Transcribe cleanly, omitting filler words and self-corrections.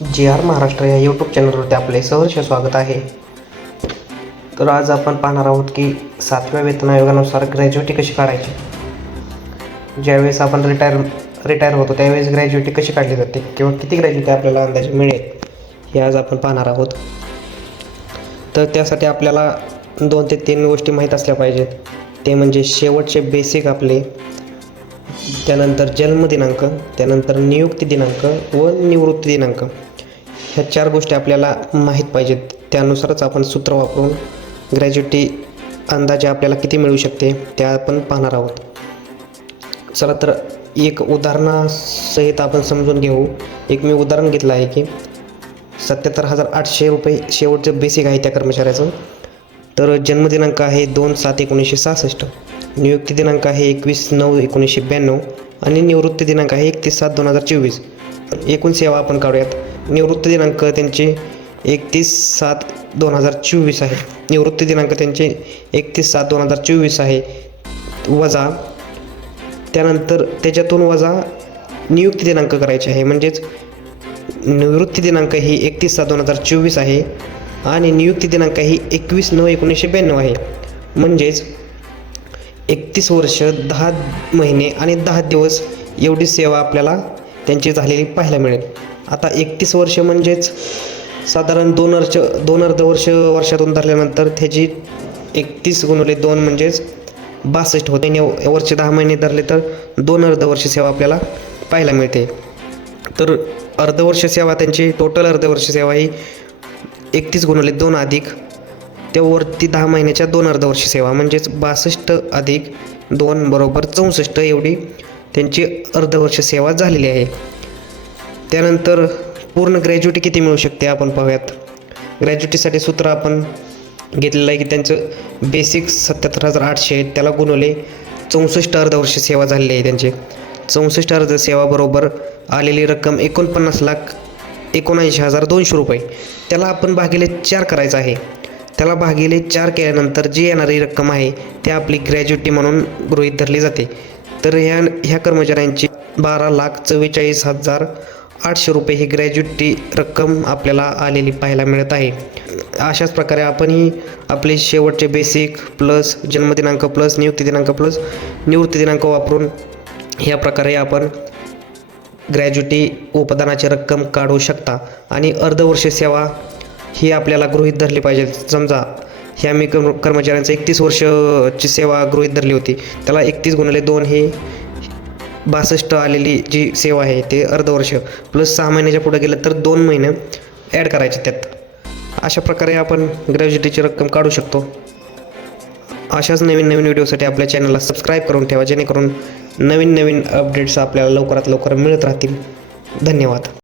GR Maharashtra या YouTube चॅनलवरती आपले सहर्ष स्वागत आहे. तर आज आपण पाहणार आहोत की 7व्या वेतन आयोगानुसार ग्रॅज्युएटी कशी काढायची. ज्यावेळेस आपण रिटायर होतो त्यावेळेस ग्रॅज्युएटी कशी काढली जाते किंवा किती ग्रॅज्युएटी आपल्याला अंदाजे मिळेल हे आज आपण पाहणार आहोत. तर त्यासाठी आपल्याला 2 ते 3 गोष्टी माहीत असल्या पाहिजेत. ते म्हणजे शेवटचे बेसिक आपले, त्यानंतर जन्मदिनांक, त्यानंतर नियुक्ती दिनांक व निवृत्ती दिनांक, ह्या 4 गोष्टी आपल्याला माहीत पाहिजेत. त्यानुसारच आपण सूत्र वापरून ग्रॅज्युएटी अंदाजे आपल्याला किती मिळू शकते ते आपण पाहणार आहोत. चला तर एक उदाहरणासहित आपण समजून घेऊ. एक मी उदाहरण घेतलं आहे की 77,800 रुपये शेवटचं बेसिक आहे त्या कर्मचाऱ्याचं. तर जन्मदिनांक आहे 2/7/1966, नियुक्ती दिनांक आहे 21/9/1992 आणि निवृत्ती दिनांक आहे 31/7/2024. एकूण सेवा आपण काढूयात. निवृत्ती दिनांक त्यांचे 31/7/2024 आहे. निवृत्ती दिनांक त्यांचे 31/7/2024 आहे. वजा त्यानंतर त्याच्यातून वजा नियुक्ती दिनांक करायचे आहे. म्हणजेच निवृत्ती दिनांक ही 31/7/2024 आहे आणि नियुक्ती दिनांक ही 21/9/1992 आहे. म्हणजेच 31 वर्ष 10 महिने आणि 10 दिवस एवढी सेवा आपल्याला त्यांची झालेली पाहायला मिळेल. आता 31 वर्ष म्हणजेच साधारण 2 अर्धवर्ष वर्षातून धरल्यानंतर त्याची 31 × 2 म्हणजेच 62 होते. वर्ष 10 महिने धरले तर 2 अर्धवर्ष सेवा आपल्याला पाहायला मिळते. तर अर्धवर्ष सेवा त्यांची टोटल अर्धवर्ष सेवा ही 31 × 2 अधिक त्यावरती 10 महिन्याच्या 2 अर्धवर्ष सेवा म्हणजेच 62 अधिक 2 बरोबर 64 एवढी त्यांची अर्धवर्ष सेवा झालेली आहे. त्यानंतर पूर्ण ग्रॅज्युएटी किती मिळू शकते आपण पाहूयात. ग्रॅज्युएटीसाठी सूत्र आपण घेतलेलं आहे की त्यांचं बेसिक 77,800 त्याला गुणवले 64 अर्धवर्ष सेवा झालेली आहे त्यांची. 64 अर्ध सेवा बरोबर आलेली रक्कम 49,79,200 रुपये. त्याला आपण भागिले 4 करायचं आहे. त्याला भागिले 4 केल्यानंतर जी येणारी रक्कम आहे ती आपली ग्रॅज्युएटी म्हणून गृहीत धरली जाते. तर ह्या कर्मचाऱ्यांची 12,44,800 रुपये ही ग्रॅज्युएटी रक्कम आपल्याला आलेली पाहायला मिळत आहे. अशाच प्रकारे आपणही आपले शेवटचे बेसिक प्लस जन्मदिनांक प्लस नियुक्ती दिनांक प्लस निवृत्ती दिनांक वापरून ह्या प्रकारे आपण ग्रॅज्युएटी उपदानाची रक्कम काढू शकता. आणि अर्धवर्ष सेवा ही आपल्याला गृहीत धरली पाहिजे. समजा ह्या मी कर्मचाऱ्यांचं 31 वर्षची सेवा गृहीत धरली होती, त्याला 31 × 2 ही 62 आलेली जी सेवा आहे ते अर्धवर्ष प्लस 6 महिन्याच्या पुढे गेलं तर 2 महिने ॲड करायचे त्यात. अशा प्रकारे आपण ग्रॅज्युएटीची रक्कम काढू शकतो. अशाच नवीन व्हिडिओसाठी आपल्या चॅनलला सबस्क्राईब करून ठेवा, जेणेकरून नवीन अपडेट्स आपल्याला लवकरात लवकर मिळत राहतील. धन्यवाद.